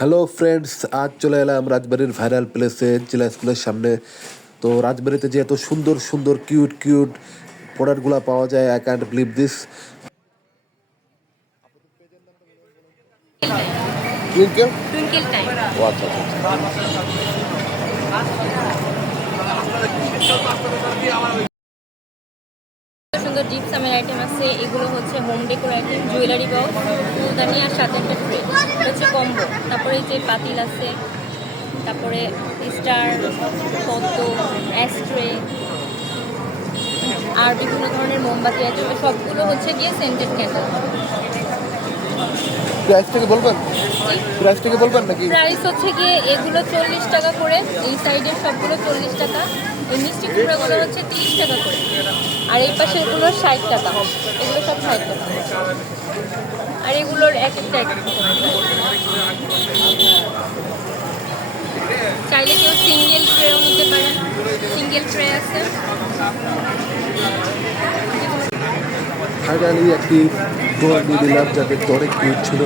Hello friends, আজ চলে এলাম রাজবাড়ির ভাইরাল প্লেসে, জেলা স্কুলের সামনে। তো রাজবাড়িতে যে এত সুন্দর সুন্দর কিউট কিউট প্রোডাক্টগুলো পাওয়া যায়, I can't believe this. Twinkle twinkle time ও আচ্ছা আচ্ছা সুন্দর জিপসামের আইটেম আছে। এগুলো হচ্ছে home decor item, jewellery box, ফুলদানি আর সাথে একটা ট্রে হচ্ছে কম্বো। তারপরে এই যে পাতিল আছে, তারপরে স্টার, পদ্ম, অ্যাস্ট্রে আর বিভিন্ন ধরনের মোমবাতি আইটেম। সবগুলো হচ্ছে গিয়ে সেন্টেড ক্যান্ডেল। প্রাইসটাকে বলবেন? প্রাইসটাকে বলবেন নাকি? প্রাইস হচ্ছে গিয়ে এগুলো 40 টাকা করে, এই সাইডের সবগুলো 40 টাকা, এই মিষ্টি কুমড়াগুলো হচ্ছে 30 টাকা করে, আর এই পাশে এগুলো 60 টাকা, এগুলো সব 60 টাকা। আর এগুলোর এক একটা চাইলে কেউ সিঙ্গেল ট্রেও নিতে পারেন, সিঙ্গেল ট্রে আছে। ফাইনালি একটি ডোর নিয়ে নিলাম, যা দেখতে অনেক কিউট ছিল।